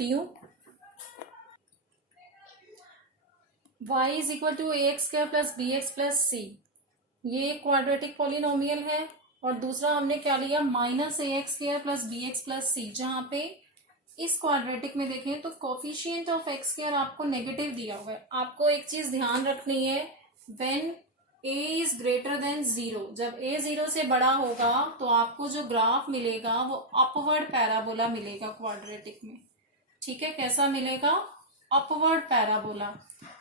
लिखती हूँ। y is equal to A X square plus B X plus C, ये quadratic polynomial है। और दूसरा हमने क्या लिया, minus A X square plus B X plus C, जहां पे इस क्वाड्रेटिक में देखें तो कोफिशिएंट ऑफ एक्स स्क्वायर आपको नेगेटिव दिया हुआ है। आपको एक चीज ध्यान रखनी है, when a is greater than 0, जब a 0 से बड़ा होगा तो आपको जो ग्राफ मिलेगा वो अपवर्ड पैराबोला मिलेगा क्वाड्रेटिक में। ठीक है, कैसा मिलेगा, अपवर्ड पैराबोला।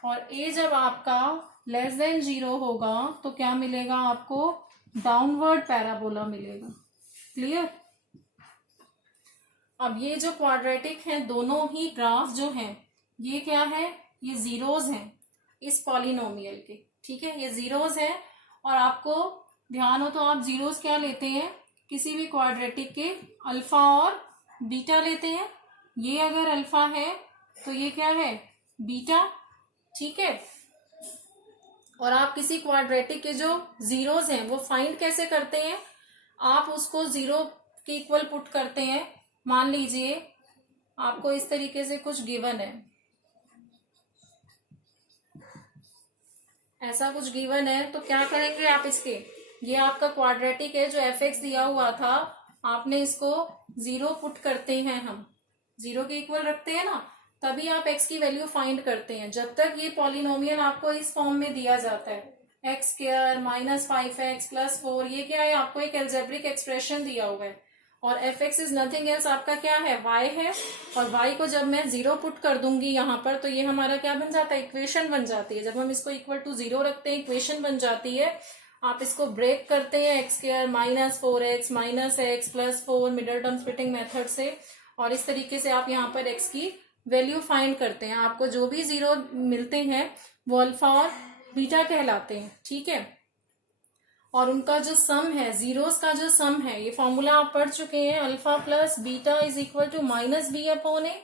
और a जब आपका लेस देन 0 होगा तो क्या मिलेगा आपको, डाउनवर्ड पैराबोला मिलेगा। क्लियर। अब ये जो क्वाड्रेटिक है, दोनों ही ग्राफ जो हैं ये क्या है, ये जीरोज हैं इस पॉलिनोमियल के। ठीक है, ये जीरोज है। और आपको ध्यान हो तो आप जीरोज क्या लेते हैं, किसी भी क्वाड्रेटिक के अल्फा और बीटा लेते हैं। ये अगर अल्फा है तो ये क्या है, बीटा। ठीक है। और आप किसी क्वाड्रेटिक के जो जीरोज हैं वो फाइंड कैसे करते हैं, आप उसको जीरो के इक्वल पुट करते हैं। मान लीजिए आपको इस तरीके से कुछ गिवन है, ऐसा कुछ गिवन है, तो क्या करेंगे आप इसके, ये आपका क्वाड्रेटिक है जो एफ एक्स दिया हुआ था, आपने इसको जीरो पुट करते हैं, हम जीरो के इक्वल रखते हैं ना, तभी आप x की वैल्यू फाइंड करते हैं। जब तक ये पॉलिनोमियल आपको इस फॉर्म में दिया जाता है, x square minus 5x plus 4, ये क्या है, आपको एक एल्जेब्रिक एक्सप्रेशन दिया हुआ है। और F x is nothing else, आपका क्या है, y है। और y को जब मैं जीरो पुट कर दूंगी यहाँ पर, तो ये हमारा क्या बन जाता है, इक्वेशन बन जाती है। जब हम इसको इक्वल टू 0 रखते हैं, इक्वेशन बन जाती है। आप इसको ब्रेक करते हैं, x square minus 4x minus x plus 4 middle term splitting method से, और इस तरीके से आप यहाँ पर x की वैल्यू फाइंड करते हैं। आपको जो भी जीरो मिलते हैं वो अल्फा और बीटा कहलाते हैं। ठीक है। और उनका जो सम है, जीरोस का जो सम है, ये फॉर्मूला आप पढ़ चुके हैं, alpha plus beta is equal to minus B upon A.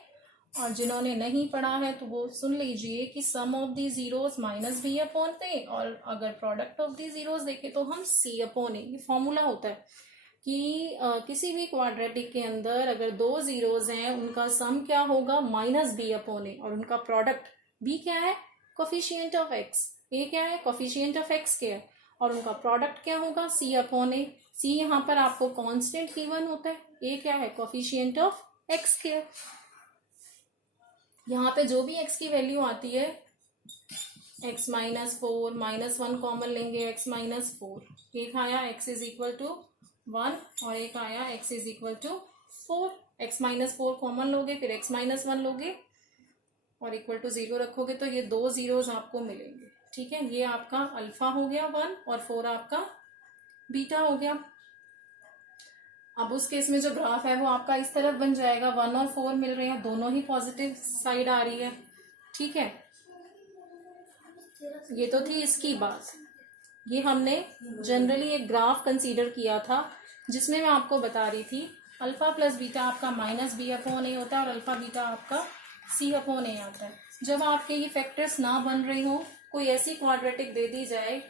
और जिन्होंने नहीं पढ़ा है तो वो सुन लीजिए कि sum of the zeros minus B upon A, और अगर प्रोडक्ट ऑफ दी जीरोस देखे तो हम सी अपॉन ए। ये फॉर्मूला होता है कि किसी भी क्वाड्रेटिक के अंदर अगर दो जीरोज हैं, उनका सम क्या होगा, माइनस बी अपॉन ए, और उनका प्रोडक्ट बी क्या है, कोफिशिएंट ऑफ एक्स, ए क्या है, कोफिशिएंट ऑफ एक्स के है, और उनका प्रोडक्ट क्या होगा, सी अपॉन ए। सी यहाँ पर आपको कांस्टेंट गिवन होता है, ए क्या है, कोफिशिएंट ऑफ एक्स के। यहाँ पे जो भी एक्स की वैल्यू आती है, एक्स माइनस 4 माइनस 1 कॉमन लेंगे, एक्स माइनस 4, एक आया एक्स इज इक्वल टू 1 और एक आया x is equal to 4। x minus 4 common लोगे, फिर x माइनस 1 लोगे और इक्वल टू 0 रखोगे, तो ये दो जीरोज आपको मिलेंगे। ठीक है, ये आपका अल्फा हो गया 1 और 4 आपका बीटा हो गया। अब उस केस में जो ग्राफ है वो आपका इस तरफ बन जाएगा, 1 और 4 मिल रहे हैं, दोनों ही पॉजिटिव साइड आ रही है। ठीक है, ये तो थी इसकी बात। ये हमने जनरली एक ग्राफ कंसीडर किया था जिसमें मैं आपको बता रही थी अल्फा प्लस बीटा आपका माइनस बी अपॉन ए होता है और अल्फा बीटा आपका सी अपॉन ए आता है। जब आपके ये फैक्टर्स ना बन रहे हो, कोई ऐसी क्वाड्रेटिक दे दी जाए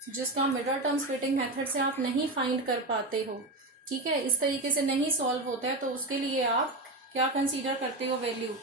जिसका मिडल टर्म स्प्लिटिंग मेथड से आप नहीं फाइंड कर पाते हो, ठीक है, इस तरीके से नहीं सॉल्व होता है, तो उसके लिए आप क्या कंसीडर करते हो, value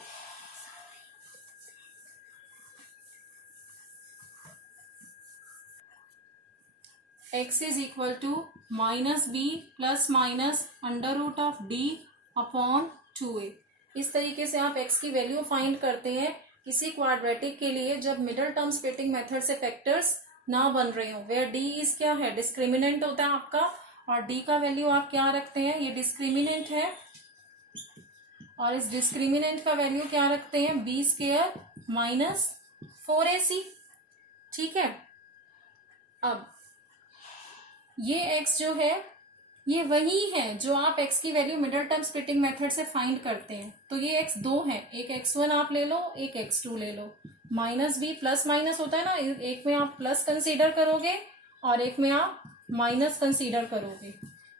x is equal to minus B plus minus under root of D upon 2a। इस तरीके से आप x की वैल्यू फाइंड करते हैं किसी क्वाड्रेटिक के लिए जब मिडल टर्म स्प्लिटिंग मेथड से फैक्टर्स ना बन रहे हो, वेयर d इज क्या है, डिस्क्रिमिनेंट होता है आपका, और d का वैल्यू आप क्या रखते हैं, ये डिस्क्रिमिनेंट है, और इस डिस्क्रिमिनेंट का वैल्यू क्या रखते हैं, बी स्क्वायर माइनस 4ac। ठीक है, अब ये x जो है ये वही है जो आप x की value middle term splitting method से फाइंड करते हैं। तो ये x दो है, एक x1 आप ले लो, एक x2 ले लो। माइनस बी प्लस माइनस होता है ना, एक में आप प्लस कंसीडर करोगे और एक में आप माइनस कंसीडर करोगे।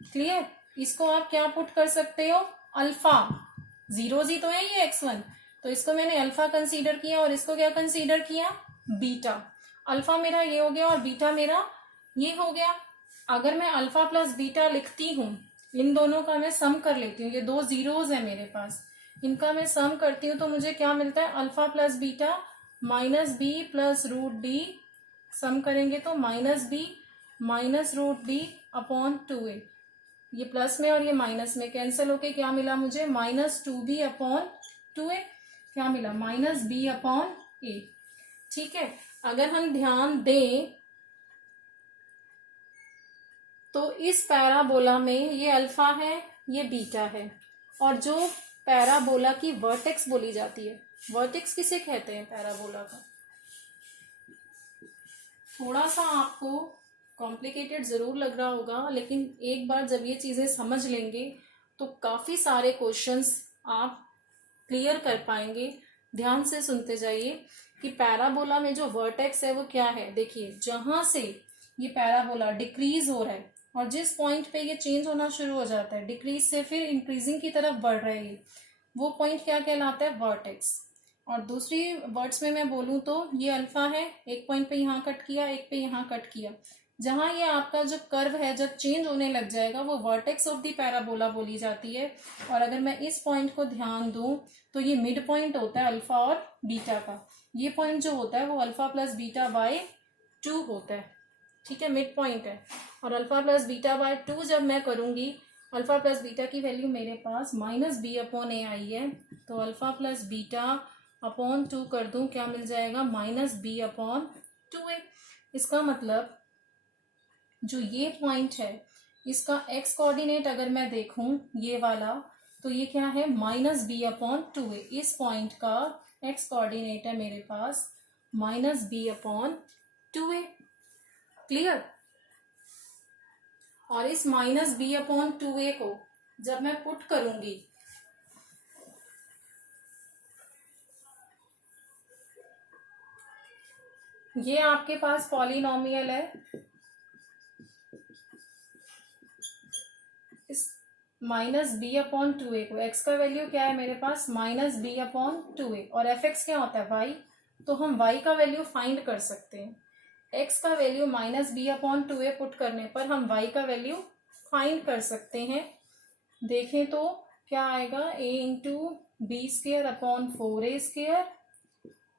क्लियर, इसको आप क्या पुट कर सकते हो, अल्फा, जीरोज ही तो है ये x1, तो इसको मैंने अल्फा कंसीडर किया और इसको क्या कंसीडर किया, बीटा। अल्फा मेरा ये हो गया और बीटा मेरा ये हो गया। अगर मैं अल्फा प्लस बीटा लिखती हूँ, इन दोनों का मैं सम कर लेती हूँ, ये दो जीरोज है मेरे पास, इनका मैं सम करती हूँ तो मुझे क्या मिलता है, alpha plus beta minus B plus root D, sum करेंगे तो minus B minus root D upon 2a, ये प्लस में और ये माइनस में कैंसिल होके क्या मिला मुझे, माइनस 2b अपॉन 2a, क्या मिला, माइनस b अपॉन a। ठीक है, अगर हम ध्यान दें तो इस पैराबोला में ये अल्फा है, ये बीटा है, और जो पैराबोला की वर्टेक्स बोली जाती है, वर्टेक्स किसे कहते हैं पैराबोला का, थोड़ा सा आपको कॉम्प्लिकेटेड जरूर लग रहा होगा, लेकिन एक बार जब ये चीजें समझ लेंगे तो काफी सारे क्वेश्चंस आप क्लियर कर पाएंगे। ध्यान से सुनते जाइए कि पैराबोला में जो वर्टेक्स है वो क्या है। देखिए, जहां से ये पैराबोला डिक्रीज हो रहा है और जिस पॉइंट पे ये चेंज होना शुरू हो जाता है, डिक्रीज से फिर इंक्रीजिंग की तरफ बढ़ रहे हैं, वो पॉइंट क्या कहलाता है, वर्टेक्स। और दूसरी वर्ड्स में मैं बोलूं तो ये अल्फा है, एक पॉइंट पे यहाँ कट किया, एक पे यहाँ कट किया, जहां ये आपका जो कर्व है जब चेंज होने लग जाएगा वो वर्टेक्स ऑफ द पैराबोला बोली जाती है। और अगर मैं इस पॉइंट को ध्यान दूं तो ये मिड पॉइंट होता है अल्फा और बीटा का, ये पॉइंट जो होता है वो अल्फा प्लस बीटा बाय 2 होता है। ठीक है, मिड पॉइंट है। और अल्फा प्लस बीटा बाय 2 जब मैं करूंगी, अल्फा प्लस बीटा की वैल्यू मेरे पास माइनस बी अपॉन ए आई है, तो अल्फा प्लस बीटा अपॉन 2 कर दूं, क्या मिल जाएगा, माइनस बी अपॉन 2a। इसका मतलब जो ये पॉइंट है इसका एक्स कोऑर्डिनेट अगर मैं देखूं ये वाला, तो ये क्या है, माइनस बी अपॉन 2a। इस पॉइंट का एक्स कोऑर्डिनेट है मेरे पास minus B upon 2a। Clear. और इस माइनस बी अपॉन 2a को जब मैं पुट करूंगी, ये आपके पास पॉलिनोमियल है, इस माइनस बी अपॉन 2a को, एक्स का वैल्यू क्या है मेरे पास, माइनस बी अपॉन 2a, और एफ एक्स क्या होता है, वाई, तो हम वाई का वैल्यू फाइंड कर सकते हैं। एक्स का value minus B upon 2a put करने पर हम वाई का वैल्यू फाइंड कर सकते हैं। देखें तो क्या आएगा, a into b square upon 4a square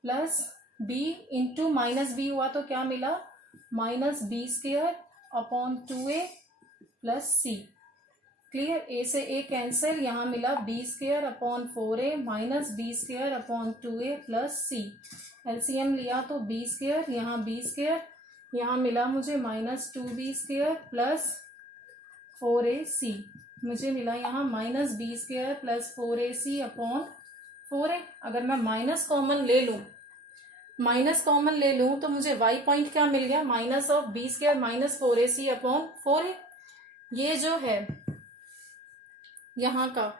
plus b into minus b हुआ तो क्या मिला, minus b square upon 2a plus c। Clear, a से a कैंसिल, यहाँ मिला b square upon 4a minus b square upon 2a plus c। LCM लिया तो b square, यहाँ बी स्केयर, यहाँ मिला मुझे minus 2b square plus 4ac, मुझे मिला यहाँ minus b square plus 4ac upon 4a। अगर मैं माइनस कॉमन ले लूं, माइनस कॉमन ले लूं तो मुझे y पॉइंट क्या मिल गया, minus of b square minus 4ac upon 4a। ये जो है यहाँ का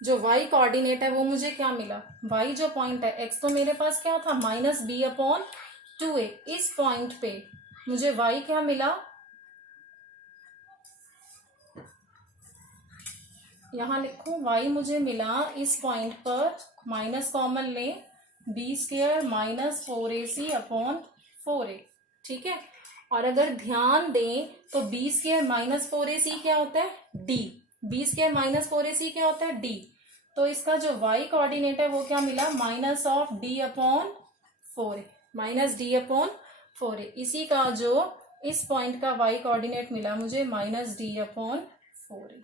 जो y कोऑर्डिनेट है वो मुझे क्या मिला, y जो पॉइंट है, x तो मेरे पास क्या था, माइनस बी अपॉन 2a, इस पॉइंट पे मुझे y क्या मिला, यहाँ लिखूं, y मुझे मिला इस पॉइंट पर, माइनस कॉमन ले, b square minus 4ac upon 4a। ठीक है, और अगर ध्यान दें तो बी स्केयर माइनस 4ac क्या होता है, d, B square minus 4ac क्या होता है, d, तो इसका जो y कोऑर्डिनेट है वो क्या मिला, minus of d upon 4a, minus d upon 4a। इसी का जो इस पॉइंट का y कोऑर्डिनेट मिला मुझे माइनस d अपॉन 4a।